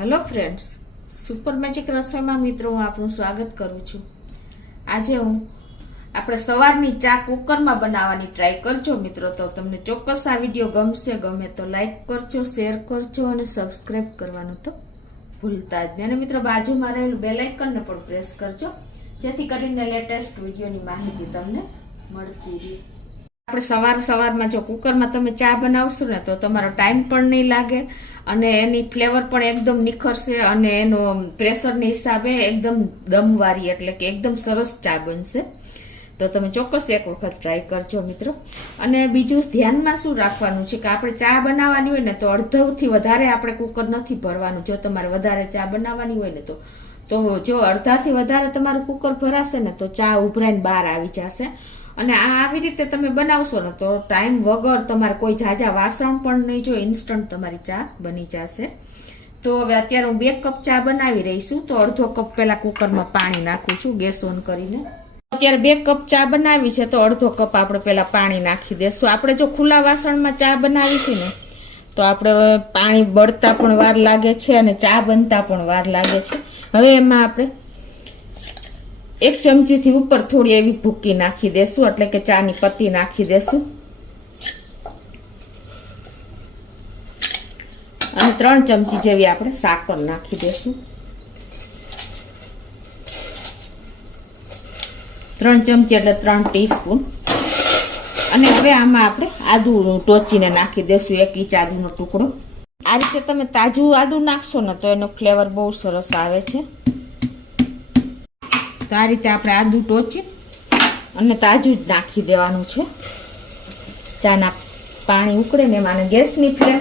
Hello friends, super magic રસોઈમાં મિત્રો હું આપનું સ્વાગત કરું છું। આજે આપણે સવારની ચા કુકરમાં બનાવવાની ટ્રાય કરજો મિત્રો। તો તમને ચોક્કસ આ વિડીયો ગમશે, ગમે તો લાઈક કરજો, શેર કરજો અને સબસ્ક્રાઇબ કરવાનું તો ભૂલતા જ નહીં। અને મિત્રો બાજુમાં રહેલું બેલ આઇકનને પણ પ્રેસ કરજો, જેથી કરીને લેટેસ્ટ વિડીયોની માહિતી તમને મળતી રહે। આપણે સવારમાં જો કુકરમાં તમે ચા બનાવશો ને તો તમારો ટાઈમ પણ નહીં લાગે અને એની ફ્લેવર પણ એકદમ નિખરશે અને એનો પ્રેશરની હિસાબે એકદમ દમવારી એટલે કે એકદમ સરસ ચા બનશે। તો તમે ચોક્કસ એક વખત ટ્રાય કરજો મિત્રો। અને બીજું ધ્યાનમાં શું રાખવાનું છે કે આપણે ચા બનાવવાની હોય ને તો અડધથી વધારે આપણે કુકર નથી ભરવાનું। જો તમારે વધારે ચા બનાવવાની હોય ને તો જો અડધાથી વધારે તમારું કુકર ભરાશે ને તો ચા ઉભરાઈને બહાર આવી જશે। અને આવી રીતે તમે બનાવશો ને તો ટાઈમ વગર તમારે કોઈ ઝાઝા વાસણ પણ નહીં, જો ઇન્સ્ટન્ટ તમારી ચા બની જશે। તો હવે અત્યારે હું 2 કપ ચા બનાવી રહી છું, તો અડધો કપ પહેલા કુકરમાં પાણી નાખું છું ગેસ ઓન કરીને। અત્યારે 2 કપ ચા બનાવી છે તો અડધો કપ આપણે પહેલા પાણી નાખી દેશું। આપણે જો ખુલ્લા વાસણમાં ચા બનાવી છે ને તો આપણે પાણી બળતા પણ વાર લાગે છે અને ચા બનતા પણ વાર લાગે છે। હવે એમાં આપણે 1 ચમચીથી ઉપર થોડી એવી ભૂકી નાખી દેશું, એટલે કે ચાની પત્તી નાખી દેશું અને 3 ચમચી જેવી આપણે સાકર નાખી દેશું। 3 ચમચી એટલે 3 ટીસ્પૂન। અને હવે આમાં આપણે આદુ ટોચીને નાખી દેશું, 1 ઇંચ આદુનો ટુકડો। આ રીતે તમે તાજું આદુ નાખશો ને તો એનો ફ્લેવર બહુ સરસ આવે છે। તો આ રીતે આપણે આદુ ટોચી અને તાજું જ નાખી દેવાનું છે। ચાના પાણી ઉકળે ને એમાં ગેસની ફ્લેમ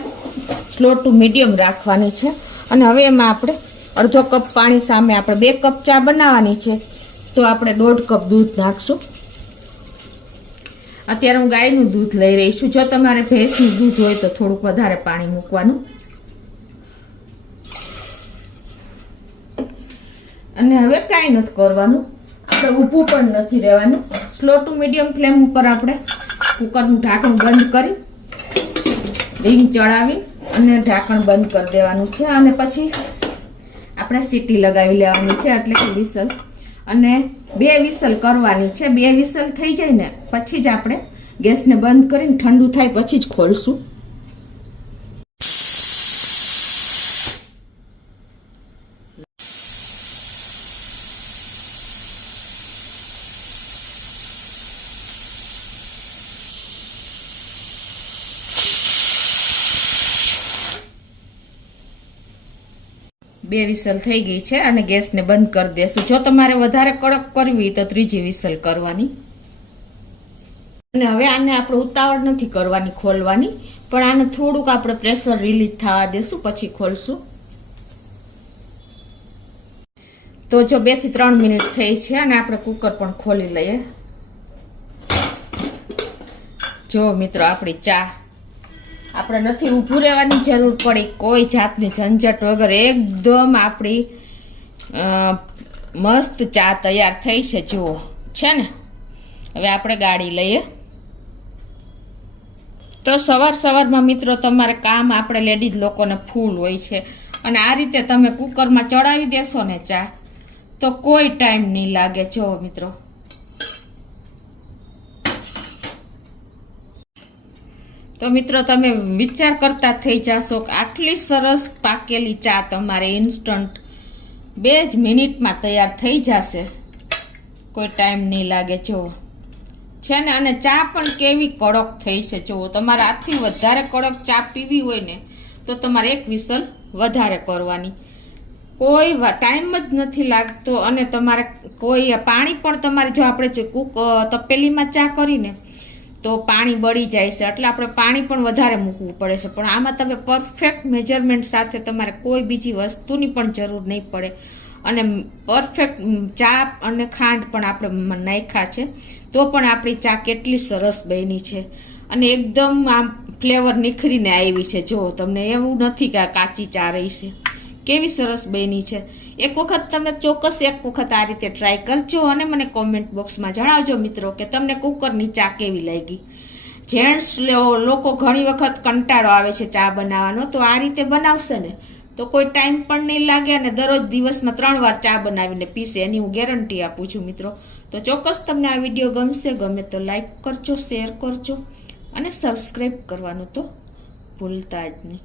સ્લો ટુ મીડિયમ રાખવાની છે। અને હવે એમાં આપણે અડધો કપ પાણી સામે આપણે 2 કપ ચા બનાવવાની છે તો આપણે 1.5 કપ દૂધ નાખશું। અત્યારે હું ગાયનું દૂધ લઈ રહી છું, જો તમારે ભેંસનું દૂધ હોય તો થોડુંક વધારે પાણી મૂકવાનું। અને હવે કાંઈ નથી કરવાનું, આપણે ઊભું પણ નથી રહેવાનું। સ્લો ટુ મીડિયમ ફ્લેમ ઉપર આપણે કુકરનું ઢાંકણ બંધ કરી રીંગ ચડાવી અને ઢાંકણ બંધ કરી દેવાનું છે। અને પછી આપણે સીટી લગાવી લેવાની છે, એટલે કે વિસલ, અને 2 વિસલ કરવાની છે। 2 વિસલ થઈ જાય ને પછી જ આપણે ગેસને બંધ કરીને ઠંડુ થાય પછી જ ખોલશું। બે વિસલ થઈ ગઈ છે અને ગેસને બંધ કરી દેશું। જો તમારે વધારે કડક કરવી તો 3જી વિસલ કરવાની। અને હવે આને આપણે ઉતાવળ નથી કરવાની ખોલવાની, પણ આને થોડુંક આપણે પ્રેશર રિલીઝ થવા દેશું પછી ખોલશું। તો જો 2 થી 3 મિનિટ થઈ છે અને આપણે કુકર પણ ખોલી લઈએ। જો મિત્રો આપણી ચા, આપણે નથી ઊભું રહેવાની જરૂર પડી, કોઈ જાતની ઝંઝટ વગર એકદમ આપણી મસ્ત ચા તૈયાર થઈ છે, જુઓ છે ને। હવે આપણે ગાળી લઈએ। તો સવારમાં મિત્રો તમારે કામ આપણે લેડીઝ લોકોને ફૂલ હોય છે અને આ રીતે તમે કુકરમાં ચડાવી દેશો ને ચા તો કોઈ ટાઈમ નહીં લાગે। જુઓ મિત્રો, તો મિત્રો તમે વિચાર કરતા થઈ જશો કે આટલી સરસ પાકેલી ચા તમારે ઇન્સ્ટન્ટ 2 જ મિનિટમાં તૈયાર થઈ જશે, કોઈ ટાઈમ નહીં લાગે। જુઓ છે ને, અને ચા પણ કેવી કડક થઈ છે। જુઓ, તમારે આથી વધારે કડક ચા પીવી હોય ને તો તમારે 1 વિસલ વધારે કરવાની, કોઈ ટાઈમ જ નથી લાગતો। અને તમારે કોઈ પાણી પણ તમારે જો આપણે તપેલીમાં ચા કરીને તો પાણી બળી જાય છે, એટલે આપણે પાણી પણ વધારે મૂકવું પડે છે। પણ આમાં તમે પરફેક્ટ મેજરમેન્ટ સાથે તમારે કોઈ બીજી વસ્તુની પણ જરૂર નહીં પડે અને પરફેક્ટ ચા અને ખાંડ પણ આપણે નાખ્યા છે તો પણ આપણી ચા કેટલી સરસ બની છે અને એકદમ આમ ફ્લેવર નિખરીને આવી છે। જો તમને એવું નથી કે કાચી ચા રહી છે, કેવી સરસ બની છે। એક વખત તમે ચોક્કસ એક વખત આ રીતે ટ્રાય કરજો અને મને કોમેન્ટ બોક્સમાં જણાવજો મિત્રો કે તમને કુકરની ચા કેવી લાગી। જેન્ટ્સ લોકો ઘણી વખત કંટાળો આવે છે ચા બનાવવાનો, તો આ રીતે બનાવશે ને તો કોઈ ટાઈમ પણ નહીં લાગે અને દરરોજ દિવસમાં 3 વાર ચા બનાવીને પીશે, એની હું ગેરંટી આપું છું મિત્રો. તો ચોક્કસ તમને આ વિડીયો ગમશે. ગમે તો લાઈક કરજો, શેર કરજો અને સબસ્ક્રાઈબ કરવાનું તો ભૂલતા જ નહીં.